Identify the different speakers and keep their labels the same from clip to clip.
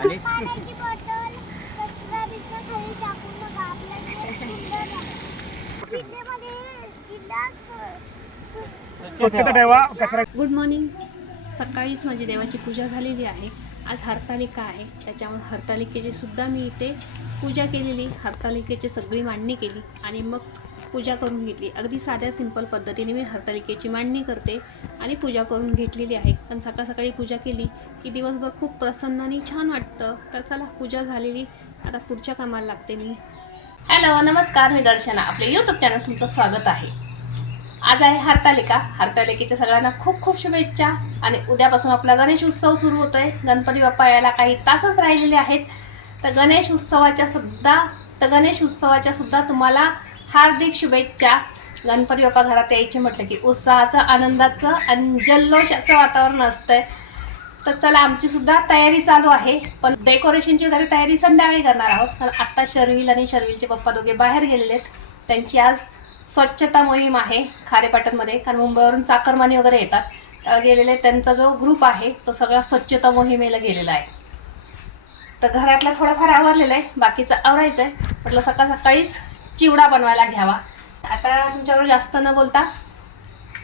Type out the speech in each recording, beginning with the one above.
Speaker 1: आणि
Speaker 2: स्वच्छता ठेवा कचरा
Speaker 3: गुड मॉर्निंग सकाळीच माझी देवाची पूजा झालेली आहे. आज हरतालिका आहे. त्याच्यामुळे हरतालिकेची सुद्धा मी इथे पूजा केलेली. हरतालिकेची सगळी मांडणी केली. आणि मग पूजा करून घेतली. अगदी साध्या सिंपल पद्धतीने मी हरतालिकेची मांडणी करते आणि पूजा करून घेतलेली आहे. पण सकाळ सकाळी पूजा केली की दिवसभर खूप प्रसन्न आणि छान वाटतं. तर चला पूजा झालेली. आता पुढच्या कामाला लागते मी. हॅलो नमस्कार मी दर्शना. आपल्या यूट्यूब चॅनल तुमचं स्वागत आहे. आज आहे हरतालिका. हरतालिकेच्या सगळ्यांना खूप खूप शुभेच्छा. आणि उद्यापासून आपला गणेश उत्सव सुरू होतोय. गणपती बाप्पा यायला काही तासच राहिलेले आहेत. तर गणेश उत्सवाच्या सुद्धा तर गणेश उत्सवाच्या सुद्धा तुम्हाला हार्दिक शुभेच्छा. गणपती बाप्पा घरात यायचे म्हटलं की उत्साहाचं आनंदाचं आणि जल्लोषाचं वातावरण असतंय. तर चला आमची सुद्धा तयारी चालू आहे. पण डेकोरेशनची वगैरे तयारी संध्याकाळी करणार आहोत. कारण आत्ता शर्विल आणि शर्विलचे पप्पा दोघे बाहेर गेलेले आहेत त्यांची आज स्वच्छता मोहीम आहे खारेपाटणमध्ये कारण मुंबईवरून चाकरमानी वगैरे येतात. गेलेले त्यांचा जो ग्रुप आहे तो सगळा स्वच्छता मोहिमेला गेलेला आहे. तर घरातला थोडंफार आवरलेला आहे. बाकीचं आवरायचं आहे म्हटलं सकाळ सकाळीच चिवडा बनवायला घ्यावा. आता तुमच्यावर जास्त न बोलता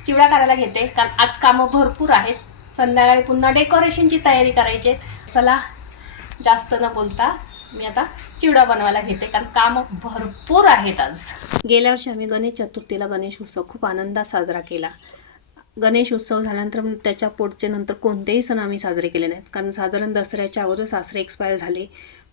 Speaker 3: चिवडा करायला घेते कारण आज कामं भरपूर आहेत. संध्याकाळी पुन्हा डेकोरेशनची तयारी करायची चला जास्त न बोलता मी आता चिवडा बनवायला घेते कारण कामं भरपूर आहेत आज. गेल्या वर्षी आम्ही गणेश चतुर्थीला गणेश उत्सव खूप आनंदात साजरा केला. गणेश उत्सव झाल्यानंतर मग त्याच्या पोटचे नंतर कोणतेही सण आम्ही साजरे केले नाहीत. कारण साधारण दसऱ्याच्या अगोदर सासरे एक्सपायर झाले.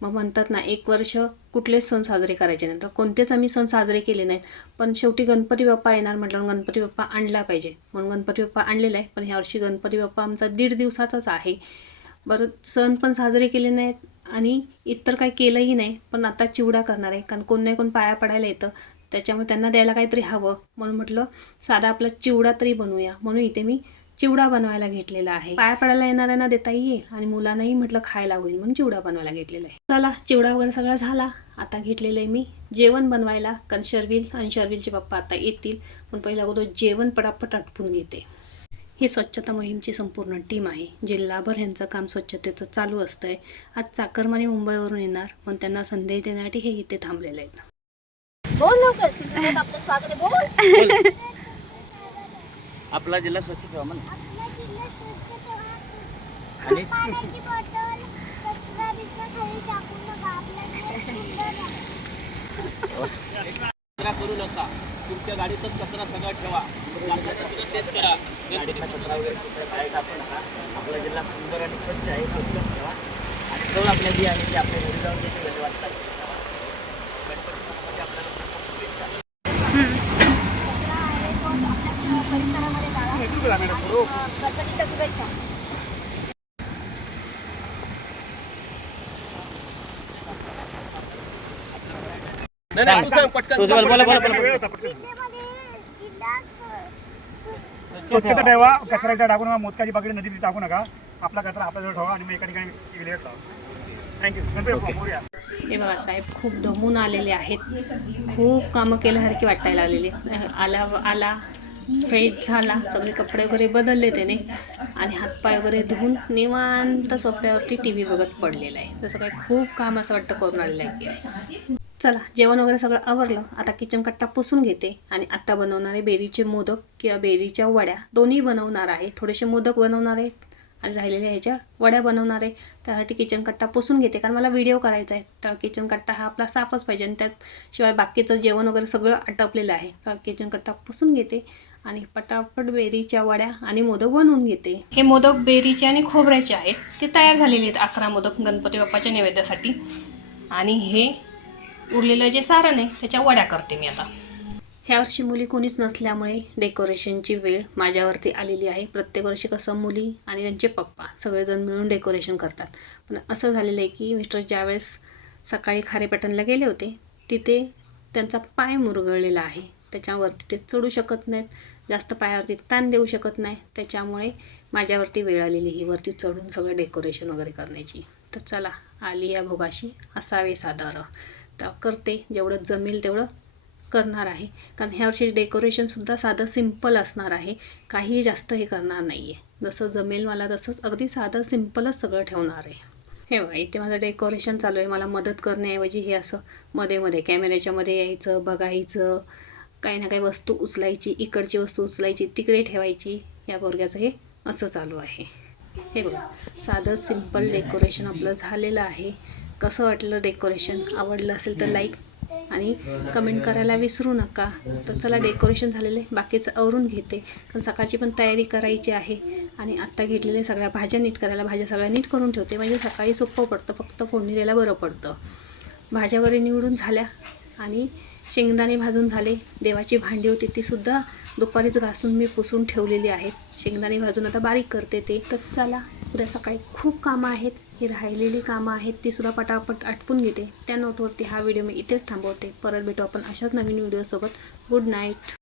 Speaker 3: मग म्हणतात ना एक वर्ष कुठलेच सण साजरे करायचे नाही. तर कोणतेच आम्ही सण साजरे केले नाहीत. पण शेवटी गणपती बाप्पा येणार म्हटल्यावर गणपती बाप्पा आणला पाहिजे. म्हणून गणपती बाप्पा आणलेला आहे. पण ह्या वर्षी गणपती बाप्पा आमचा दीड दिवसाचाच आहे. बरं सण पण साजरे केले नाहीत आणि इतर काही केलंही नाही. पण आता चिवडा करणार आहे. कारण कोण नाही कोण पाया पडायला येतं. त्याच्यामुळे त्यांना द्यायला काहीतरी हवं. म्हणून म्हटलं साधा आपला चिवडा तरी बनवूया. म्हणून इथे मी चिवडा बनवायला घेतलेला आहे. पाया पडायला येणाऱ्यांना देताही येईल आणि मुलांनाही म्हटलं खायला होईल म्हणून चिवडा बनवायला घेतलेला आहे. चला चिवडा वगैरे सगळा झाला. आता घेतलेलं आहे मी. जेवण बनवायला. कारण शर्विल आणि शर्विलचे पप्पा आता येतील. पण पहिल्या अगोदर जेवण पटापट आटपून घेते. ही स्वच्छता मोहीमची संपूर्ण टीम आहे. जिल्हाभर ह्यांचं काम स्वच्छतेचं चालू असतंय. आज चाकरमानी मुंबईवरून येणार. पण त्यांना संदेश देण्यासाठी हे इथे थांबलेले आहेत.
Speaker 4: बोल लवकर. सिंधुदुर्गात आपलं स्वागत आहे. बोल.
Speaker 1: आपला जिल्हा स्वच्छ ठेवा म्हणा
Speaker 4: आपला जिल्हा स्वच्छ ठेवा.
Speaker 1: आणि
Speaker 4: कचरा
Speaker 5: करू नका. तुमच्या गाडीतच कचरा सगळा ठेवा. तेच करा.
Speaker 1: गाडीतला कचरा वगैरे कुठे बाहेर टाकू नका. आपला जिल्हा सुंदर आणि स्वच्छ आहे स्वच्छ ठेवा. आणि जवळ आपल्या जी आहे ती आपल्या घरी जाऊन त्याची विल्हेवाट करायची. गणपती सणासाठी आपल्याला खूप खूप शुभेच्छा.
Speaker 4: जाळा. आणि, अं, गणपतीच्या शुभेच्छा
Speaker 5: नाही नाही तू सांग पटकन
Speaker 1: तू बोल, बोला, बोला, बोला.
Speaker 2: वेळ होता पटकन.
Speaker 4: किल्ल्यामध्ये किल्ल्यात
Speaker 2: स्वच्छता ठेवा कचऱ्याच्या टाकू नका मोदकाची बागडी नदीत टाकू नका आपला कचरा आपल्याजवळ ठेवा आणि मग एका ठिकाणी विल्हेवाट लावा थँक्यू.
Speaker 3: हे बघा साहेब खूप दमून आलेले आहेत खूप कामं केल्यासारखी वाटायला लागलेली आला आला फ्रेश झाला. सगळे कपडे वगैरे बदलले त्याने. आणि हातपाय वगैरे धुवून निवांत सोफ्यावरती टी व्ही बघत पडलेला आहे. जसं काही खूप काम असं वाटतं करून आलेलं आहे. चला जेवण वगैरे सगळं आवरलं. आता किचन कट्टा पुसून घेते. आणि आत्ता बनवणारे बेरीचे मोदक किंवा बेरीच्या वड्या दोन्ही बनवणार आहे. थोडेसे मोदक बनवणार आहे आणि राहिलेल्या ह्याच्या वड्या बनवणार आहे. त्यासाठी किचन कट्टा पुसून घेते. कारण मला व्हिडिओ करायचा आहे. तर किचन कट्टा हा आपला साफच पाहिजे. आणि त्यात शिवाय बाकीचं जेवण वगैरे सगळं आटपलेलं आहे. किचन कट्टा पुसून घेते. आणि पटापट बेरीच्या वड्या आणि मोदक बनवून घेते. हे मोदक बेरीचे आणि खोबऱ्याचे आहेत. ते तयार झालेले आहेत अकरा मोदक गणपती बाप्पाच्या नैवेद्यासाठी. आणि हे उरलेलं जे सारण आहे त्याच्या वड्या करते मी आता. ह्या वर्षी मुली कोणीच नसल्यामुळे डेकोरेशनची वेळ माझ्यावरती आलेली आहे. प्रत्येक वर्षी कसं मुली आणि त्यांचे पप्पा सगळेजण मिळून डेकोरेशन करतात. पण असं झालेलं आहे की मिस्टर ज्यावेळेस सकाळी खारेपाटणला गेले होते तिथे त्यांचा पाय मुरगळलेला आहे. त्याच्यावरती ते चढू शकत नाहीत. जास्त पायावरती ताण देऊ शकत नाही. त्याच्यामुळे माझ्यावरती वेळ आलेली ही वरती चढून सगळं डेकोरेशन वगैरे करण्याची. तर चला आली या भोगाशी. असावे साधारण तर करते. जेवढं जमेल तेवढं करणार आहे. कारण ह्या वर्षी डेकोरेशनसुद्धा साधं सिंपल असणार आहे. काही जास्त हे करणार नाही आहे जसं जमेल मला तसंच अगदी साधं सिम्पलच सगळं ठेवणार आहे. हे बघा इथे माझं डेकोरेशन चालू आहे. मला मदत करण्याऐवजी हे असं मध्ये मध्ये कॅमेऱ्याच्या मध्ये यायचं बघायचं. काही ना काही वस्तू उचलायची इकडची वस्तू उचलायची तिकडे ठेवायची या पोरग्याचं हे असं चालू आहे. हे बघा साधं सिंपल डेकोरेशन आपलं झालेलं आहे. कसं वाटलं डेकोरेशन आवडलं असेल तर लाईक आणि कमेंट करायला विसरू नका. तर चला डेकोरेशन झालेलं आहे. बाकीचं आवरून घेते. पण सकाळची पण तयारी करायची आहे. आणि आत्ता घेतलेल्या सगळ्या भाज्या नीट करायला भाज्या सगळ्या नीट करून ठेवते. म्हणजे सकाळी सोपं पडतं. फक्त फोडणी द्यायला बरं पडतं. भाज्या वगैरे निवडून झाल्या. आणि शेंगदाणे भाजून झाले. देवाची भांडी होती तीसुद्धा दुपारीच घासून मी पुसून ठेवलेली आहेत. शेंगदाणे भाजून आता बारीक करते ते. तर चला उद्या सकाळी खूप कामं आहेत. ही राहिलेली कामं आहेत तीसुद्धा पटापट आटपून घेते. त्या नोटवरती हा व्हिडिओ मी इथेच थांबवते. परत भेटू आपण अशाच नवीन व्हिडिओसोबत गुड नाईट